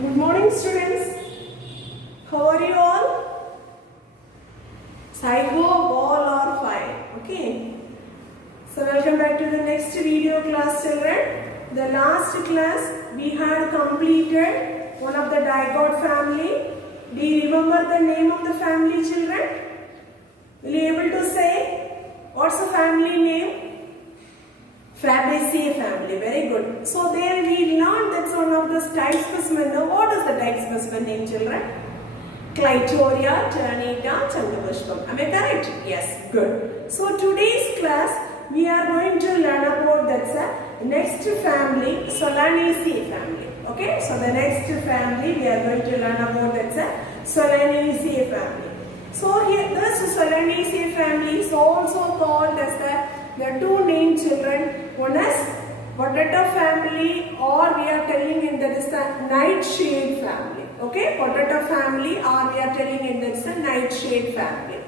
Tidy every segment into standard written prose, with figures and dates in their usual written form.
Good morning, students. How are you all? So I hope all are fine. Okay. So welcome back to the next video class, children. The last class we had completed one of the dicot family. Do you remember the name of the family, children? Will you able to say what's the family name? Fabaceae family. Very good. So there we learned that's one of the type specimen. Now what is the type specimen name, children? Clitoria ternata chandapushpam. Am I correct? Yes. Good. So today's class we are going to learn about that's a next family, Solanaceae family. Okay. So the next family we are going to learn about that's a Solanaceae family. So here this Solanaceae family is also called as the two named children. One is potato family, or we are telling in that is the nightshade family. Okay, potato family, or we are telling in that is the nightshade family.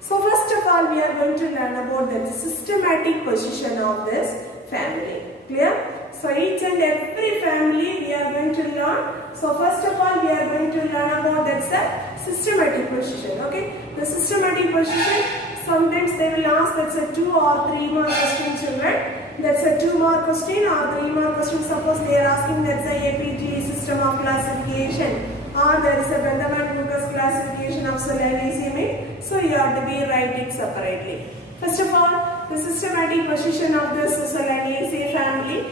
So first of all, we are going to learn about the systematic position of this family. Clear? So each and every family we are going to learn. So first of all, we are going to learn about that's the systematic position. Okay, the systematic position. Sometimes they will ask that's a 2 or 3 mark question, children. That's a 2 mark question or 3 mark question. Suppose they are asking that's a APT system of classification, or there is a Vanderbilt-Lucas classification of Solanaceae. So you have to be write it separately. First of all, the systematic position of this Solanaceae family.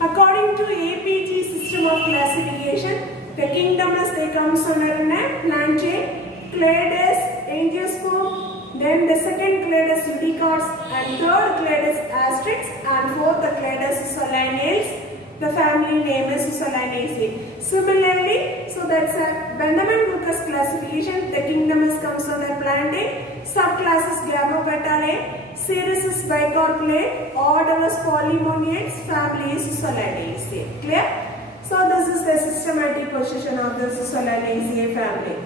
According to APT system of classification, the kingdom as they comes under a plantain, Clades, Angiosperm. Then the second clade is Eudicots, and third clade is Asterix, and fourth the clade is Solanales. The family name is Solanaceae. Similarly, so that's a Vanderbilt-Lucas classification. The kingdom is comes under plantain, subclass is Gamopetalae, series is Bicorpulate, order is Polymoniates, family is Solanaceae. Clear? So this is the systematic position of this Solanaceae family.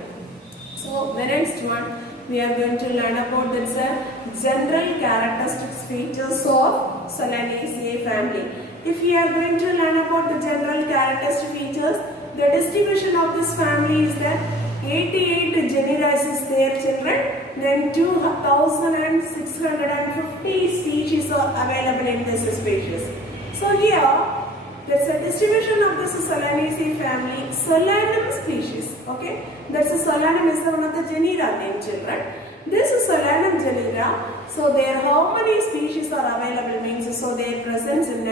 So the next one, we are going to learn about the general characteristics features of Solanaceae family. If we are going to learn about the general characteristic features, the distribution of this family is that 88 genera is there, children. Then 2,650 species are available in this species. So here, that's a distribution of this Solanaceae family, Solanum species. Okay, that's a Solanum is one of the genera name, children. This is Solanum genera. So there how many species are available means so their presence in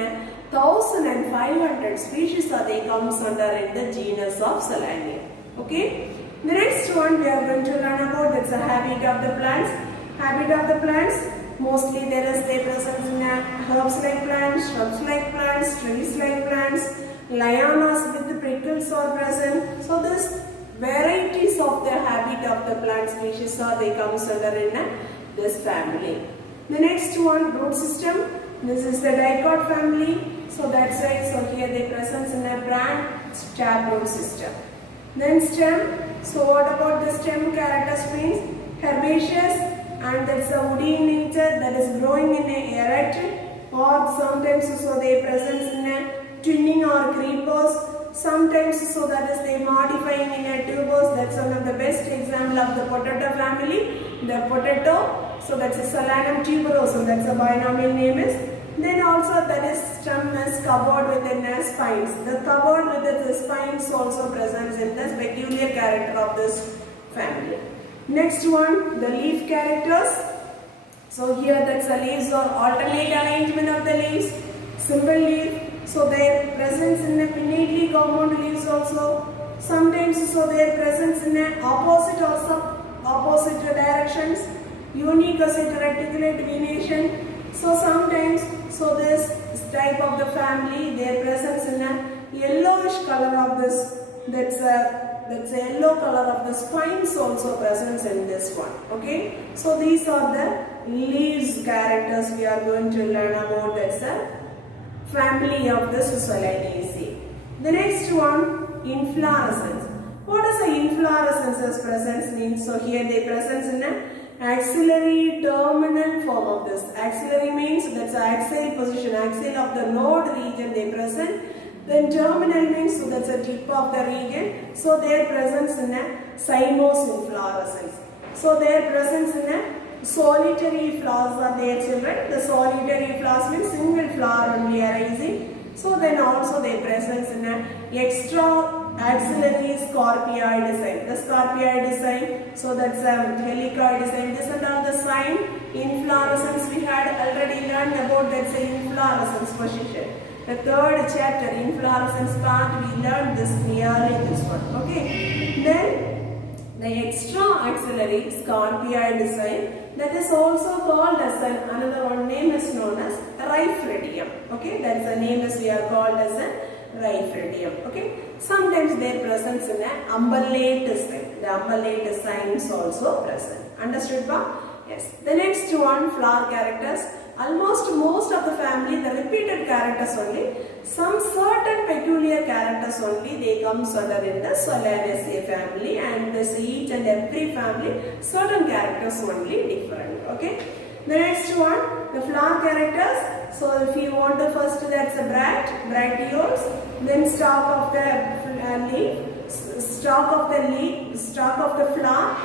1,500 species are they comes under in the genus of Solanaceae. Okay. The next one we are going to learn about that's the habit of the plants. Habit of the plants. Mostly there is their presence in herbs like plants, shrubs like plants, trees like plants, lianas with the prickles are present. So this varieties of the habit of the plant species are they comes under in this family. The next one, root system. This is the dicot family. So that's right. So here they presence in a branch taproot system. Then stem. So what about the stem characteristics? Herbaceous, and that's a woody in nature, that is growing in a erect, or sometimes so they presence in a twinning or creepers. Sometimes so that is they modifying in a tubers. That's one of the best example of the potato family. The potato, so that's a Solanum tuberosum, that's a binomial name is. Then also that is stem is covered with the spines. The covered with the spines also presents in this peculiar character of this family. Next one, the leaf characters. So here that's the leaves or alternate arrangement of the leaves, simple leaf. So their presence in the pinnately compound leaves also. Sometimes so their presence in the opposite or sub-opposite directions. Unique acid reticulate venation. So sometimes so this type of the family their presence in a yellowish color of this. That's a yellow color of the spines also present in this one. Okay. So these are the leaves characters we are going to learn about. That's a family of the Solanaceae. The next one, inflorescence. What does the inflorescence as presence mean? So here they presence in a axillary terminal form of this. Axillary means that's the axial position, axial of the node region they present. Then terminal means, so that's the tip of the region. So their presence in a cymose inflorescence. So their presence in a solitary flowers are there, children. The solitary flowers means single flower only arising. So then also their presence in a extra axillary scorpioid design. The scorpioid design, so that's a helicoid design. This and all the sign. Inflorescence we had already learned about, that's the inflorescence position. The third chapter, inflorescence part, we learned this clearly, this one. Okay. Then the extra axillary scorpioid design, that is also called as another one name is known as rhyphidium. Okay, that's the name is we are called as a rhyphidium. Okay, sometimes their presence in an umbellate design. The umbellate design is also present. Understood, pa? Yes. The next one, flower characters. Almost most of the family, the repeated characters only. Some certain peculiar characters only, they comes under in the Solanaceae family, and this each and every family, certain characters only different. Okay. The next one, the flower characters. So if you want to first, that's a bracteoles, then stalk of the leaf, stalk of the flower,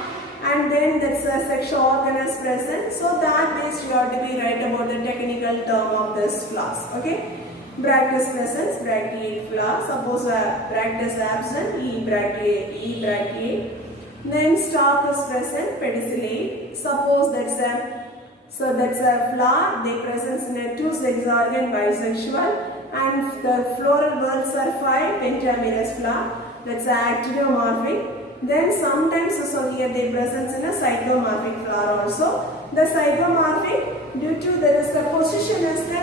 and then that's a sexual organ is present. So that based you have to be right about the technical term of this flowers. Okay. Bracteus presence, bracteate flower. Suppose bracteus absent, E bracteate. Then stalk is present, pedicellate. Suppose that's a flower. They presence in a two-sex organ, bisexual, and the floral bulbs are 5, pentamerous flower. That's actinomorphic. Then sometimes, so here they presence in a zygomorphic flower also. The zygomorphic, due to there is the position is the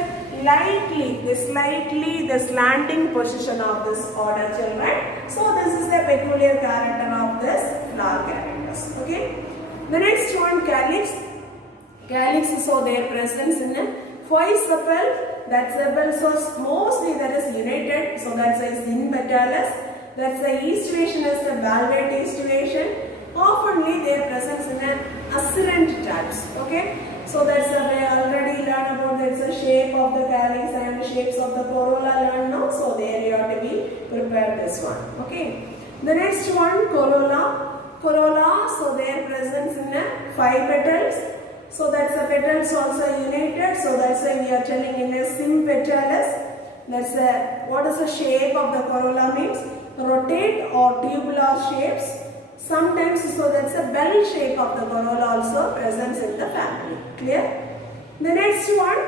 slanting position of this order, children. So this is the peculiar character of this flower characters. Okay. The next one, calyx. Calyx, so their presence in a 5 sepal. That sepal, so mostly that is united. So that's a in petals. That's the estuation is the valvate estuation. Oftenly their presence in an ascendant types. Okay. So that's the way already learned about, that's the shape of the calyx and the shapes of the corolla learned now. So there you have to be prepared this one. Okay. The next one, corolla. Corolla, so their presence in a 5 petals. So that's the petals also united. So that's why we are telling in a sympetalis. That's what is the shape of the corolla means? Rotate or tubular shapes. Sometimes, so that's a bell shape of the corolla also presents in the family. Clear? The next one,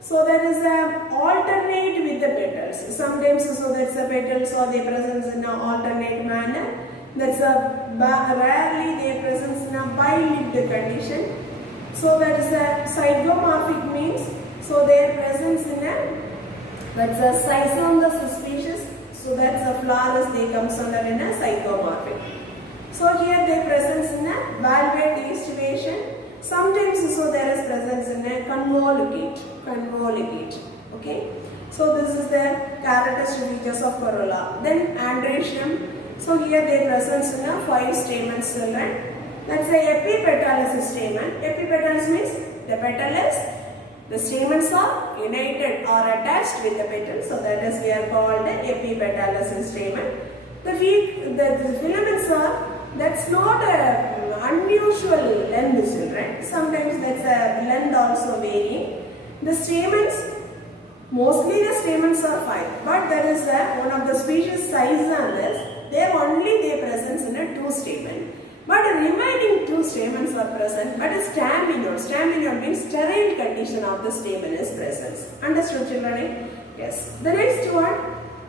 so that is a alternate with the petals. Sometimes, so that's the petals or they presents in an alternate manner. That's a rarely they presents in a bi-lipped condition. So that is a zygomorphic means, so their presence in a, that's a Schizonthus species. So that's a flowers they comes under in a zygomorphic. So here they presence in a valvate estuation. Sometimes so there is presence in a convolvulate. Okay. So this is the characteristic features of corolla. Then androecium. So here they presence in a 5 stamens, children. That's a epipetalis stamen. Epipetalis means the petals, the stamens are united or attached with the petals. So that is we are called the epipetalis stamen. The filaments are, that's not a unusual length, children. Sometimes that's a length also varying. The stamens, mostly the stamens are 5, but there is one of the species Schizonthus, they presence in a 2 stamen. But the remaining 2 stamens are present, but a staminode. Staminode means sterile condition of the stamen is present. Understood, children? Yes. The next one,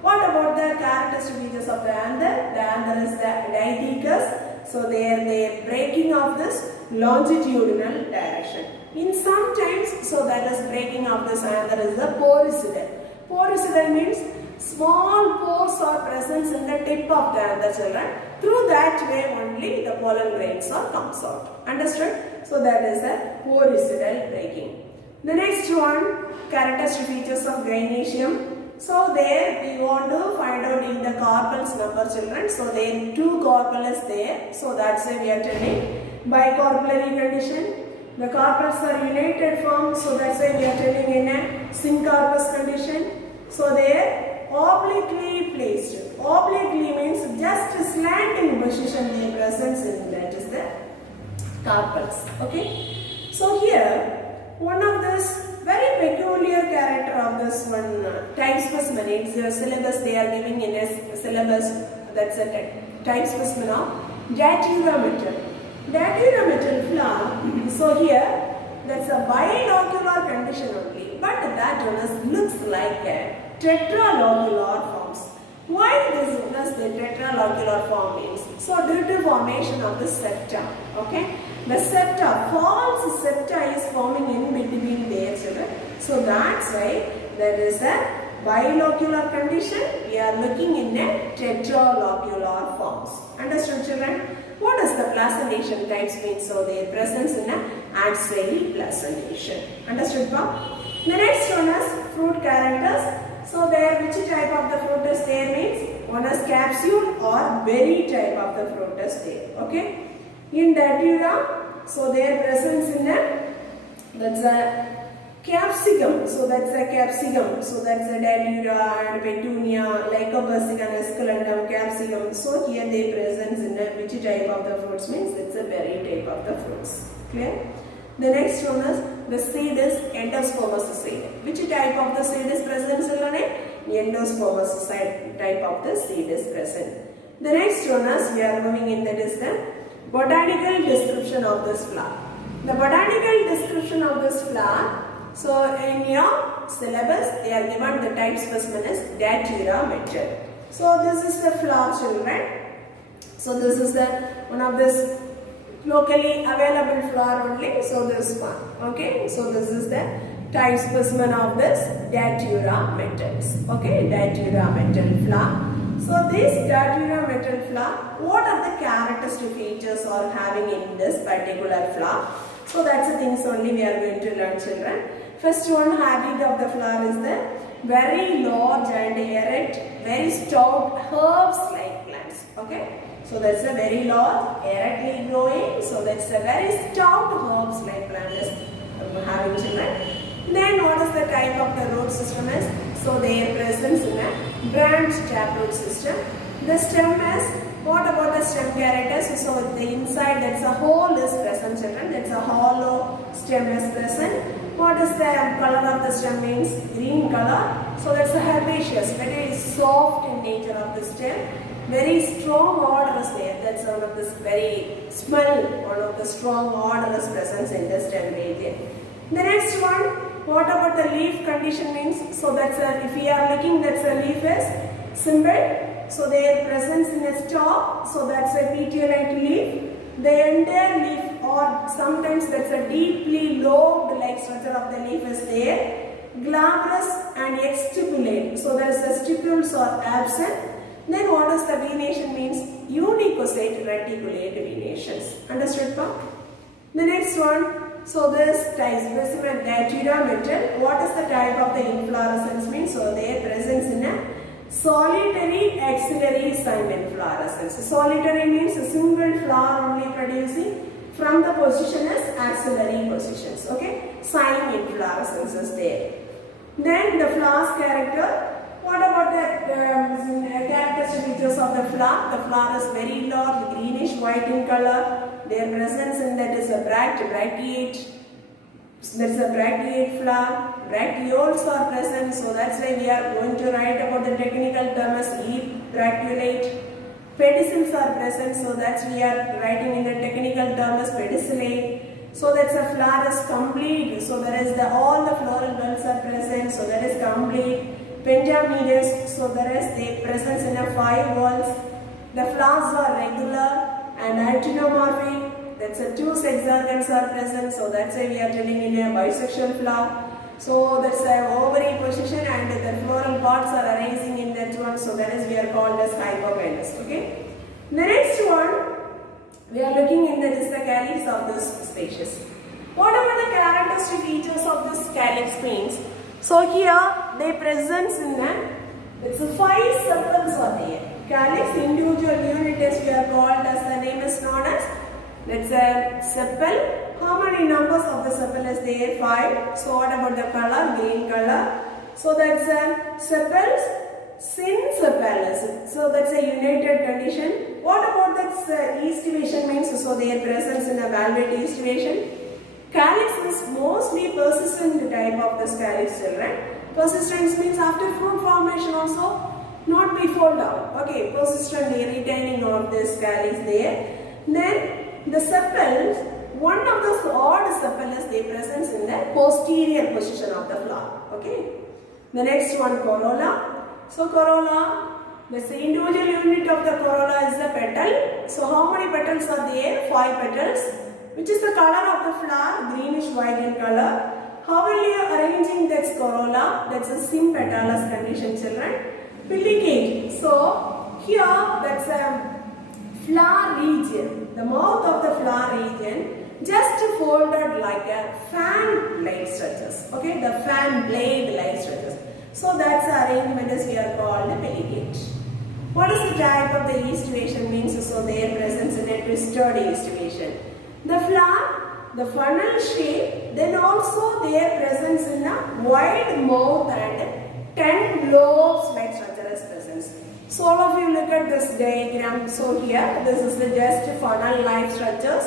what about the characteristic features of the anther? The anther is the didicus. So they breaking of this longitudinal direction. In some times, so that is breaking of this anther is the poricidal. Poricidal means small pores are present in the tip of the anther, children. Through that way only the pollen grains are comes out. Understood? So that is a poricidal breaking. The next one, characteristic features of gynoecium. So there we want to find out in the carpels number, children. So there 2 carpel is there. So that's why we are telling bicarpellary condition. The carpels are united form. So that's why we are telling in a syncarpous condition. So there obliquely placed. Obliquely means just slanting position they present in, that is the carpels. Okay. So here one of this very peculiar character of this one type specimen, it's your syllabus they are giving in a syllabus, that's a type specimen of Datura metal. Datura metal flower. So here that's a bilocular condition only, but that one is, looks like a tetralocular forms. Why this does the tetralocular form means? So due to formation of the septa. Okay. The septa, false septa is forming in between their children. So that's why there is a bilocular condition. We are looking in a tetralocular forms. Understood, children? What is the placentation types means? So their presence in a axillary placentation. Understood, pa? The next one is fruit characters. So there, which type of the fruit is there means? One is capsule or berry type of the fruit is there. Okay. In Datura, so their presence in a, that's a capsicum. So that's a capsicum. So that's a Datura and Petunia, Lycopus and Esculentatum, capsicum. So here they presence in a, which type of the fruits means? It's a berry type of the fruits. Clear? The next one is the seed is endospermous seed. Which type of the seed is present, children? Endospermous type of the seed is present. The next one is, we are moving in, that is the botanical description of this flower. The botanical description of this flower. So in your syllabus they are given the type specimen is Datura metal. So this is the flower, children. So this is the one of this locally available flower only. So this one. Okay. So this is the type specimen of this Datura metals. Okay. Datura metal flower. So this Datura metal flower, what are the characteristic features are having in this particular flower? So that's the things only we are going to learn, children. First one, habit of the flower is the very large and erect, very stout herbs-like plants. Okay. So that's a very large, erectly growing. So that's a very stout herbs-like plant is having, children. Then what is the type of the root system is? So their presence in a branched taproot system. The stem is, what about the stem characters? So the inside that's a hole is present, children. That's a hollow stem is present. What is the color of the stem means? Green color. So that's a herbaceous, very soft in nature of the stem. Very strong odor is there. That's one of this very smell, one of the strong odor is present in the stem region. The next one, what about the leaf condition means? So that's a, if we are looking, that's a leaf is simple. So their presence in a stalk. So that's a petiolate leaf. The entire leaf, or sometimes that's a deeply lobed like structure of the leaf is there. Glabrous and exstipulate. So there is the stipules are absent. Then what does the venation means? Unicosate reticulate venations. Understood, pa? The next one. So this type specimen Datura metal. What is the type of the inflorescence means? So their presence in a solitary axillary cyme inflorescence. Solitary means a single flower only producing. From the position is axillary positions. Okay. Cyme inflorescence is there. Then the flower's character. What about the characteristic features of the flower? The flower is very large, greenish white in color. Their presence in that is a bracteate. There is a bracteate flower. Bracteoles are present. So that's why we are going to write about the technical term as bracteolate. Pedicels are present. So that's we are writing in the technical term as pedicellate. So that's a flower is complete. So there is the all the floral buds are present. So that is complete. Pentamerous, so there is the presence in a 5 walls. The flowers are regular and actinomorphic. That's a 2 sex organs are present. So that's why we are telling in a bisexual flower. So that's a ovary position and the floral parts are arising in that one. So that is we are called as hypogynous. Okay. The next one we are looking in that is the calyx of this species. What about the characteristic features of this calyx means? So here they presence in a, it's a 5 sepals are there. Calyx individual unities we are called as, the name is known as, that's a sepal. How many numbers of the sepal is there? 5. So what about the color? Green color. So that's a sepals. Synsepalous. So that's a united condition. What about that aestivation means? So their presence in a valvate aestivation. Calyx is mostly persistent type of the calyx children. Persistence means after fruit formation also not be fall down. Okay, persistently retaining of this calyx there. Then the sepals, one of the odd sepals they present in the posterior position of the flower. Okay. The next one corolla. So corolla, the individual unit of the corolla is the petal. So how many petals are there? 5 petals. Which is the color of the flower? Greenish white in color. How will you arranging this corolla? That's a sympetallous condition, children. Pellicate. So here that's a flower region. The mouth of the flower region just folded like a fan blade structures. Okay, the fan blade like structures. So that's the arrangement as we are called the pellicate. What is the type of the aestivation means? So their presence in a twisted aestivation. The flower, the funnel shape, then also their presence in a wide mouth and 10 lobes like structure as presence. So all of you look at this diagram. So here this is the just funnel like structures.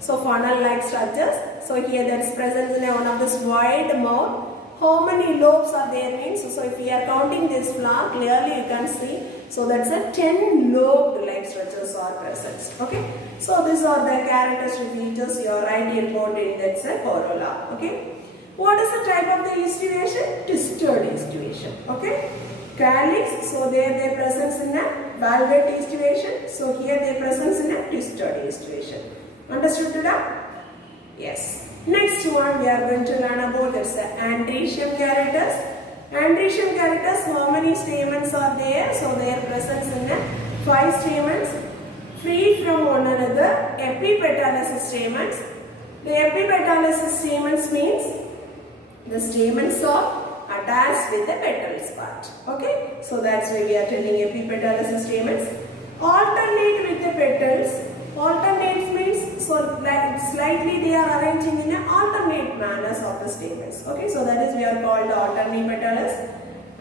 So funnel like structures. So here there is presence in one of this wide mouth. How many lobes are there means? So if we are counting this flower, clearly you can see. So that's a 10 lobed like structures are present. Okay. So these are the characteristic features you are writing important. That's a corolla. Okay. What is the type of the aestivation? Twisted aestivation. Okay. Calyx. So there they presence in a valvate aestivation. So here they presence in a twisted aestivation. Understood today? Yes. Next one we are going to learn about is the androecium carotis. Androecium carotis, how many stamens are there? So their presence in 5 stamens, free from one another, epipetalous stamens. The epipetalous stamens means the stamens are attached with the petals part. Okay, so that's why we are telling epipetalous stamens. Alternate with the petals. Alternate means so like slightly they are arranging in an alternate manners of the stamens. Okay, so that is we are called alternate petals.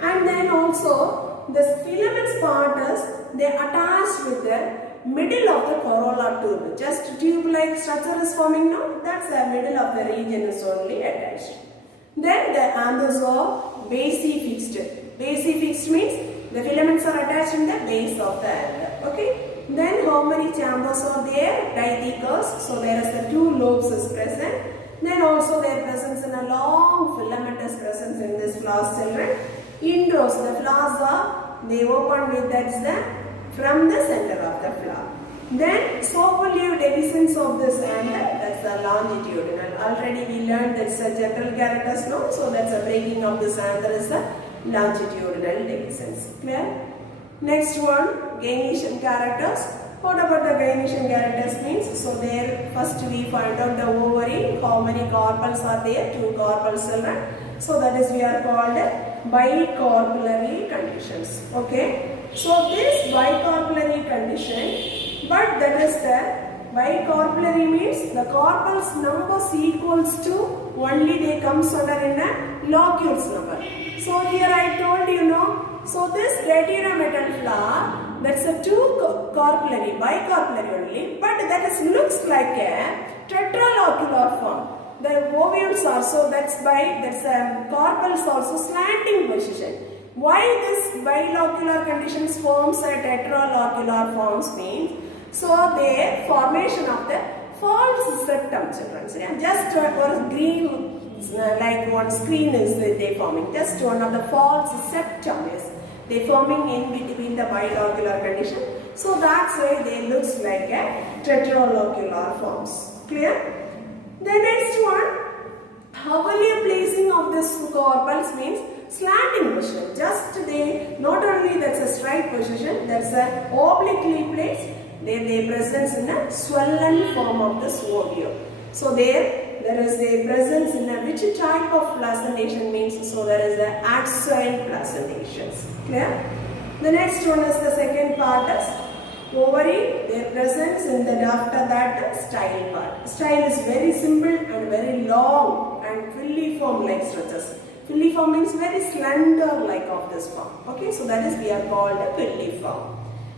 And then also the filaments part is they attach with the middle of the corolla tube. Just tube like structure is forming now. That's the middle of the region is only attached. Then the anthers are basifixed. Basifixed means the filaments are attached in the base of the anther. Okay. Then how many chambers are there? Dithecous. So there is the 2 lobes is present. Then also their presence in a long filament is present in this flower children. Inrows, the flowers are they open with that's the from the center of the flower. Then sofolio dehiscence of this anther, that's the longitudinal. Already we learned that's a general characters now. So that's a breaking of this anther is the longitudinal dehiscence. Clear? Next one, Gainetian characters. What about the Gainetian characters means? So there first we find out the ovary, how many carpels are there? 2 carpels children. So that is we are called bicarpellary conditions. Okay. So this bicarpellary condition, but that is the bicarpellary means the carpels numbers equals to only they comes under in a locules number. So here I told you know. So this Datura flower, that's a 2 carpellary, bicarpellary only, but that is looks like a tetralocular form. The ovules also that's carpels also slanting position. Why this bilocular conditions forms a tetralocular forms means? So the formation of the false septum children. So just one green like one screen is they forming. Just one of the false septum is they forming in between the bilocular condition. So that's why they looks like a tetralocular forms. Clear? The next one, how will you placing of this carpels means slanting position. Just they not only that's a straight position, that's a obliquely placed. They presence in a swollen form of this ovule. So there is a presence in a which type of placentation means. So there is a axoid placentations. Clear? The next one is the second part is ovary. Their presence in the after that style part. Style is very simple and very long and filiform like structures. Filiform means very slender like of this form. Okay, so that is we are called a filiform.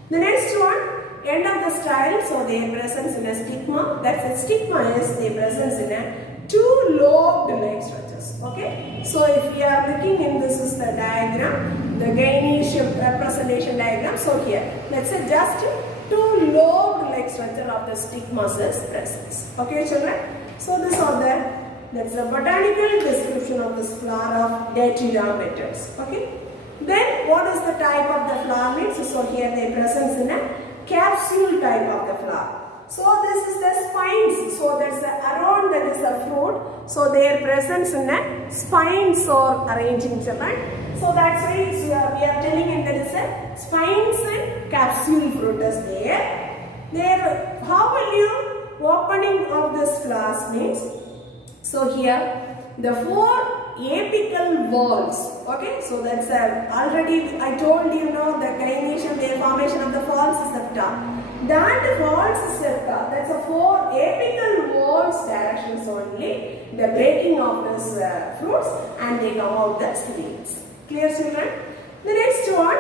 The next one, end of the style, so their presence in a stigma. That's a stigma is their presence in a two-lobed like structures. Okay, so if we are looking in this is the diagram, the Gainish representation diagram. So here, let's say just two-lobed like structure of the stigmas is presence. Okay, children. So this or that. That's a botanical description of this flower of Datura metals. Okay. Then what is the type of the flower means? So here they presence in a capsule type of the flower. So this is the spines. So that's around that is a fruit. So their presence in a spines or arranging children. So that's why we are telling in that is a spines and capsule fruit is there. There, how will you opening of this flowers means? So here the four apical walls. Okay, so that's already I told you know the clination, the formation of the false septa. That false septa, that's a four apical walls directions only. The breaking of this fruits and they come out the seeds. Clear, children? The next one.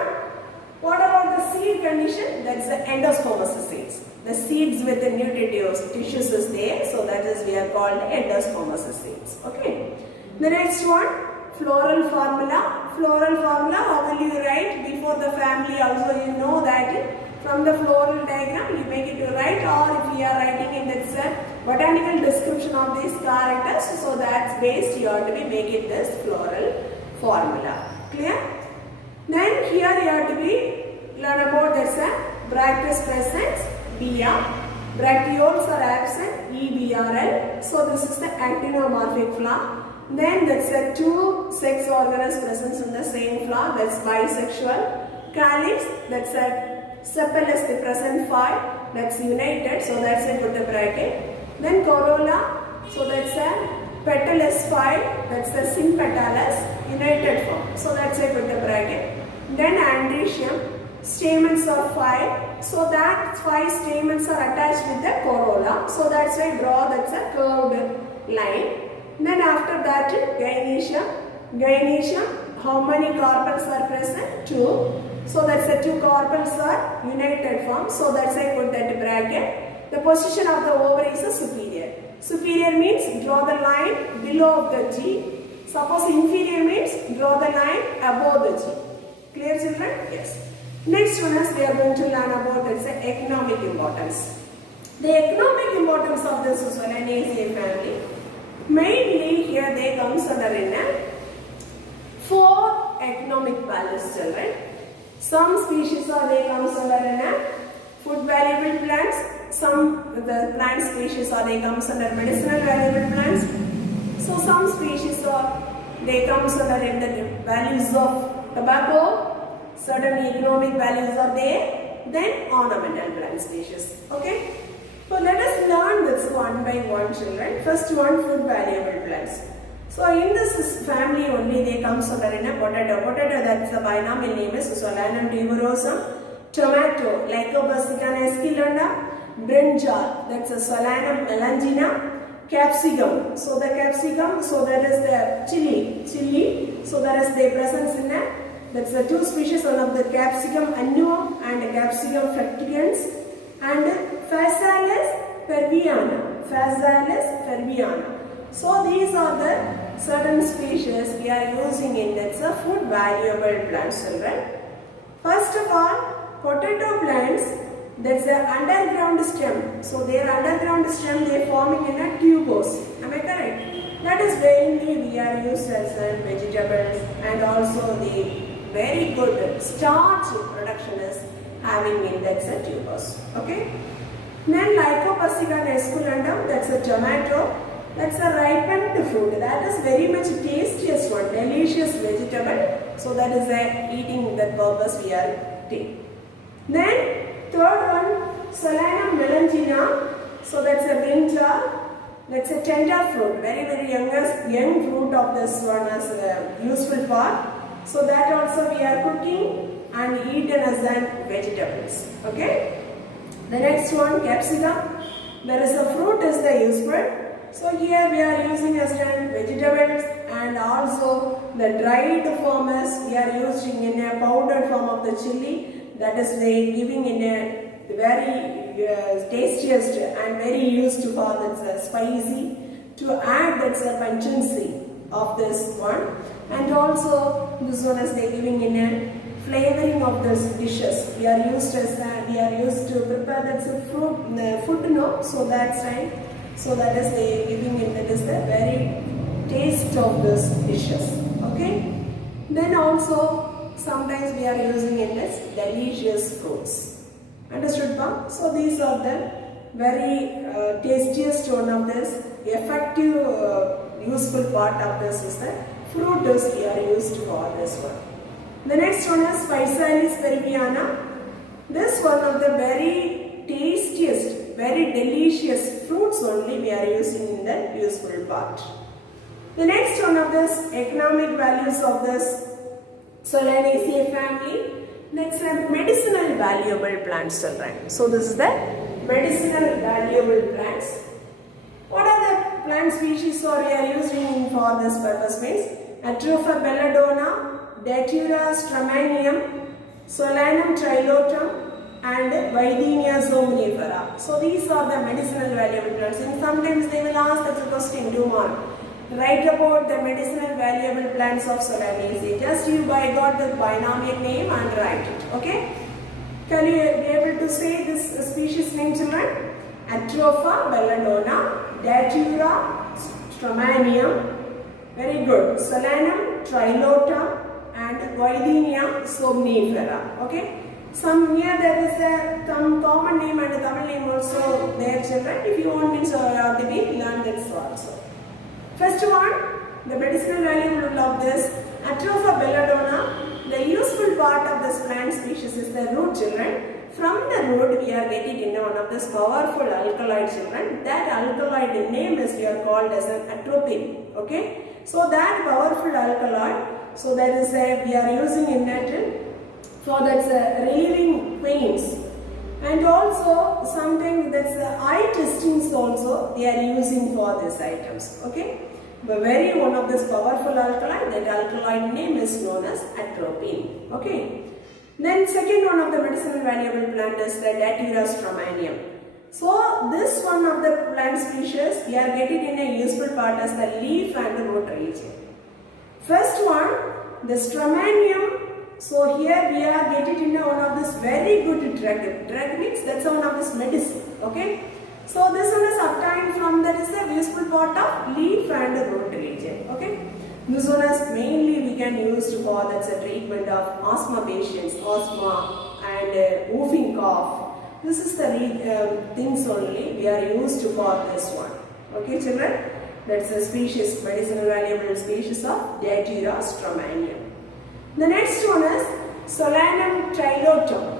What about the seed condition? That's the endospermous seeds. The seeds with the nutritive tissues is there. So that is we are called endospermous seeds. Okay. The next one, floral formula. Floral formula, how will you write? Before the family also you know that from the floral diagram you make it to write, or if you are writing in that botanical description of these characters. So that's based you have to be make it this floral formula. Clear? Then here you have to be learn about that's a bracteus presence, BR. Bracteoles are absent, EBRL. So this is the actinomorphic flower. Then that's a two sex organelles presence in the same flower. That's bisexual. Calyx, that's a sepal the present 5. That's united. So that's a put the bracket. Then corolla. So that's a petal S5. That's the sympetalis united form. So that's a put the bracket. Then androecium, stamens are 5. So that 5 stamens are attached with the corolla. So that's why draw that's a curved line. Then after that gynoecium. Gynoecium, how many carpels are present? 2. So that's the 2 carpels are united form. So that's why put that bracket. The position of the ovaries is superior. Superior means draw the line below the G. Suppose inferior means draw the line above the G. Clear, children? Yes. Next one is we are going to learn about its economic importance. The economic importance of the Solanaceae family, mainly here they comes under in a 4 economic values, children. Some species are they comes under in a food valuable plants. Some the plant species are they comes under medicinal valuable plants. So some species are they comes under in the values of tobacco, certain economic values are there, then ornamental plant species. Okay. So let us learn this one by one, children. First one, food valuable plants. So in this family only they comes under in a potato. Potato, that's the binomial name is Solanum tuberosum. Tomato, Lycopus esculenta. Brinjal, that's a Solanum melangina. Capsicum, so the capsicum, so that is the chili, so that is the presence in a, that's the 2 species, one of the Capsicum annuum and Capsicum fructicans, and Phasalis ferviana. So these are the certain species we are using in that's a food valuable plants, children. First of all, potato plants, that's the underground stem. So their underground stem they are forming in a tubos. Am I correct? That is mainly we are used as vegetables, and also the very good starch production is having in that's a tubos. Okay. Then Lycopus esculenta, that's a tomato. That's a ripened fruit. That is very much tastiest one, delicious vegetable. So that is a eating that purpose we are taking. Then third one, Solanum melangina. So that's a brinjal. That's a tender fruit. Very young fruit of this one is useful for. So that also we are cooking and eaten as vegetables. Okay. The next one, capsicum. There is a fruit is the useful. So here we are using as vegetables, and also the dried form is we are using in a powdered form of the chili, that is they giving in a very tastiest and very used for that spicy to add that pungency of this one, and also this one is they giving in a flavoring of this dishes. We are used to prepare that food no, so that's right. So that is they giving it, that is the very taste of this dishes. Okay. Then also sometimes we are using it as delicious fruits. Understood, pa? So these are the very tastiest one of this. Effective useful part of this is the fruit is we are used for this one. The next one is Physalis peruviana. This one of the very tastiest, very delicious fruits only we are using in the useful part. The next one of this economic values of this Solanaceae family. Next one, medicinal valuable plants, children. So this is the medicinal valuable plants. What are the plant species or we are using for this purpose means Atropha belladonna, Datura stramonium, Solanum trilotum, and Videnia somnifera. So these are the medicinal valuable plants. And sometimes they will ask that question, do more. Write about the medicinal valuable plants of Solanaceae. Just you got the binomial name and write it. Okay? Can you be able to say this species name, children? Atropha belladonna, Datura stramonium. Very good. Solanum trilotum and Videnia somnifera. Okay? Some here there is some common name and a Tamil name also there, children. If you want means you have to be learn that also. First one, the medicinal value of this Atropha belladonna. The useful part of this plant species is the root, children. From the root we are getting in one of this powerful alkaloid, children. That alkaloid name is we are called as an atropine. Okay. So that powerful alkaloid. So that is we are using in it for that's relieving pains. And also sometimes that's eye testings also they are using for these items. Okay. But very one of this powerful alkaloid, that alkaloid name is known as atropine. Okay. Then second one of the medicinal valuable plant is the Datura stramonium. So this one of the plant species we are getting in a useful part as the leaf and the root region. First one, the stramonium. So here we are getting in one of this very good drug. Drug means that's one of this medicine. Okay. So this one is obtained from that is the useful part of leaf and the root region. Okay. This one is mainly we can use for that's a treatment of asthma patients, asthma and whooping cough. This is the things only we are used for this one. Okay, children. That's a species, medicinal valuable species of Datura stramonium. The next one is Solanum trilotum.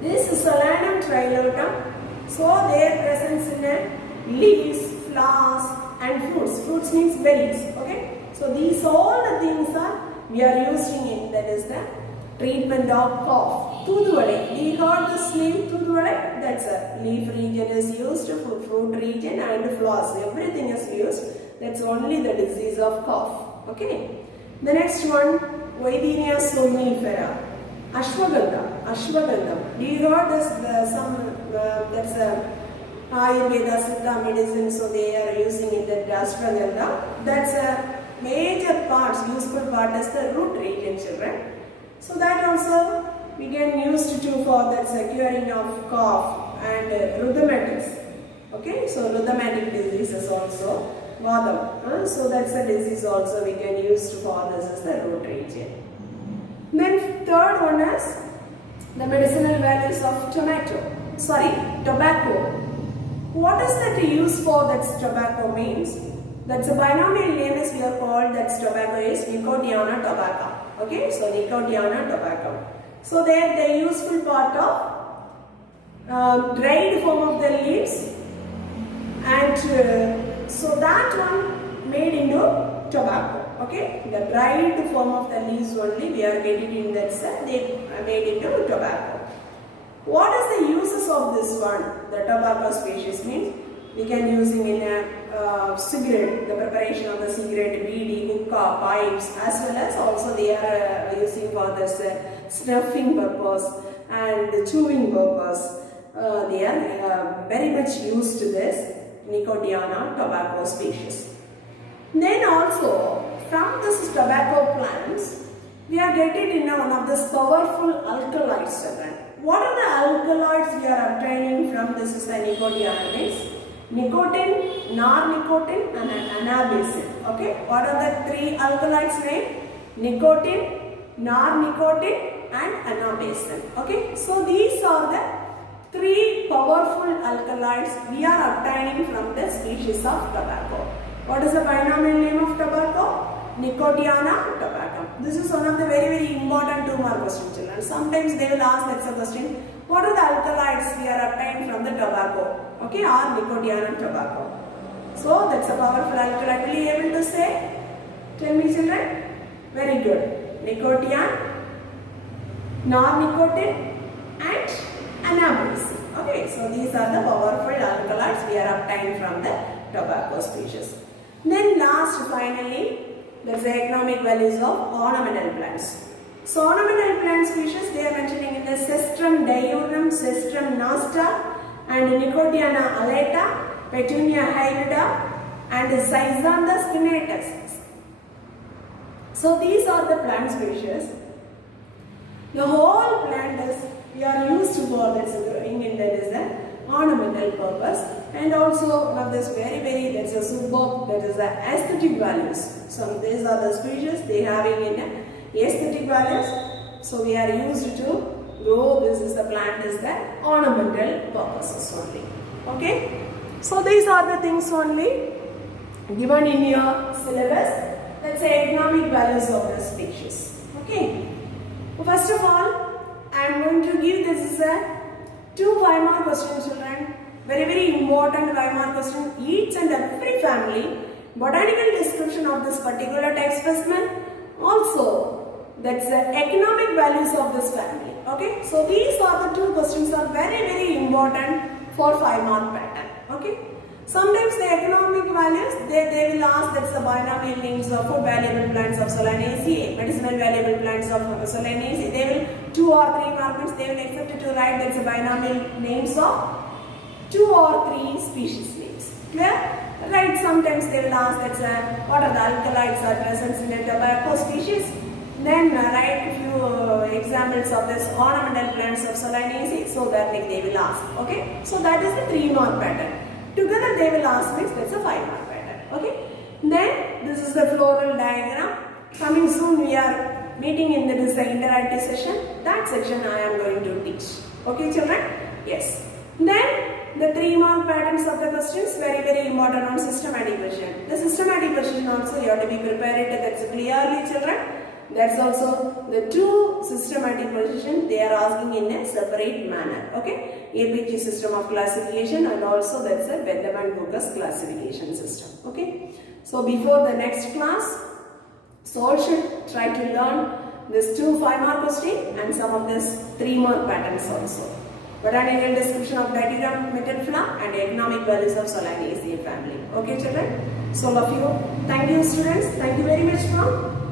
This is Solanum trilotum. So their presence in leaves, flowers and fruits. Fruits means berries. Okay. So these all the things are we are using in, that is the treatment of cough. Thuduvadai. We got this name Thuduvadai. That's a leaf region is used for fruit region and flowers. Everything is used. That's only the disease of cough. Okay. The next one, Videnia somnifera. Ashwagandha. Ashwagandha. We got this that's a Ayurveda Siddha medicine, so they are using in the ashwagandha. That's a major parts, useful part is the root region, children. So that also we can use to for that curing of cough and rheumatics. Okay, so rheumatic diseases also, Vadam. So that's a disease also we can use for this is the root region. Then third one is the medicinal values of tobacco. What is that use for that tobacco means? That's a binomial name is we are called that tobacco is Nicotiana tobacco. Okay, so Nicotiana tobacco. So there the useful part of dried form of the leaves, and so that one made into tobacco. Okay, the dried form of the leaves only we are getting in that set, they are made into tobacco. What is the uses of this one? The tobacco species means we can using in cigarette, the preparation of the cigarette, beedi, hookah, pipes, as well as also they are using for this snuffing purpose and chewing purpose. They are very much used to this Nicotiana tobacco species. Then also from this tobacco plants, we are getting one of this powerful alkaloids, children. What are the alkaloids we are obtaining from this is the Nicotiana means? Nicotine, nornicotine and anabasine. Okay, what are the three alkaloids name? Nicotine, nornicotine and anabasine. Okay, so these are the three powerful alkaloids we are obtaining from the species of tobacco. What is the binomial name of tobacco? Nicotiana tobacco. This is one of the very important 2-mark questions, children. Sometimes they will ask that's a question. What are the alkaloids we are obtaining from the tobacco? Okay, or Nicotiana tobacco. So that's a powerful alkaloid. Will you able to say? Tell me, children. Very good. Nicotiana, nornicotine and anabasine. Okay, so these are the powerful alkaloids we are obtaining from the tobacco species. Then last, finally, there is the economic values of ornamental plants. So ornamental plant species they are mentioning in the Cestrum diurnum, Cestrum nosta and Nicotiana alata, Petunia hybrida and Zyganda spinatus. So these are the plant species. The whole plant is we are used for this growing in that is the ornamental purpose, and also one of this very that is a superb, that is the aesthetic values. So these are the species they having in aesthetic values. So we are used to grow this is the plant is the ornamental purposes only. Okay, so these are the things only given in your syllabus. Let's say economic values of the species. Okay, first of all I am going to give this is a 2 5-mark questions, children. Very important 5-mark question. Each and every family botanical description of this particular type specimen. Also, that's the economic values of this family. Okay, so these are the 2 questions are very important for 5-mark pattern. Okay, sometimes the economic values they will ask that's the binomial names of food valuable plants of Solanaceae, medicinal valuable plants of Solanaceae. They will 2 or 3 marks they will accept to write that's the binomial names of 2 or 3 species names. Clear? Right, sometimes they will ask that's what are the alkaloids are present in the tobacco species. Then write few examples of this ornamental plants of Solanaceae, so that they will ask. Okay, so that is the 3-mark pattern. Together they will ask next, that's a 5-mark pattern. Okay, then this is the floral diagram. Coming soon we are meeting in this interactive session. That section I am going to teach. Okay, children? Yes. Then the 3-mark patterns of the questions very important on systematic question. The systematic question also you have to be prepared. That's clearly, children. That's also the 2 systematic position they are asking in a separate manner. Okay, APG system of classification and also that's a Bentham and Lucas classification system. Okay, so before the next class, so all should try to learn this 2 5-mark question and some of this 3-mark patterns also. Botanical description of Dityra metaphylla and economic values of Solanaceae family. Okay, children. So all of you, thank you students. Thank you very much from